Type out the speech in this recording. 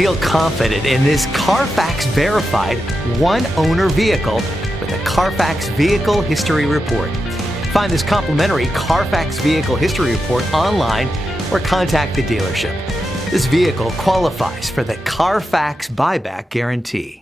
Feel confident in this CARFAX verified one-owner vehicle with a CARFAX Vehicle History Report. Find this complimentary CARFAX Vehicle History Report online or contact the dealership. This vehicle qualifies for the CARFAX buyback guarantee.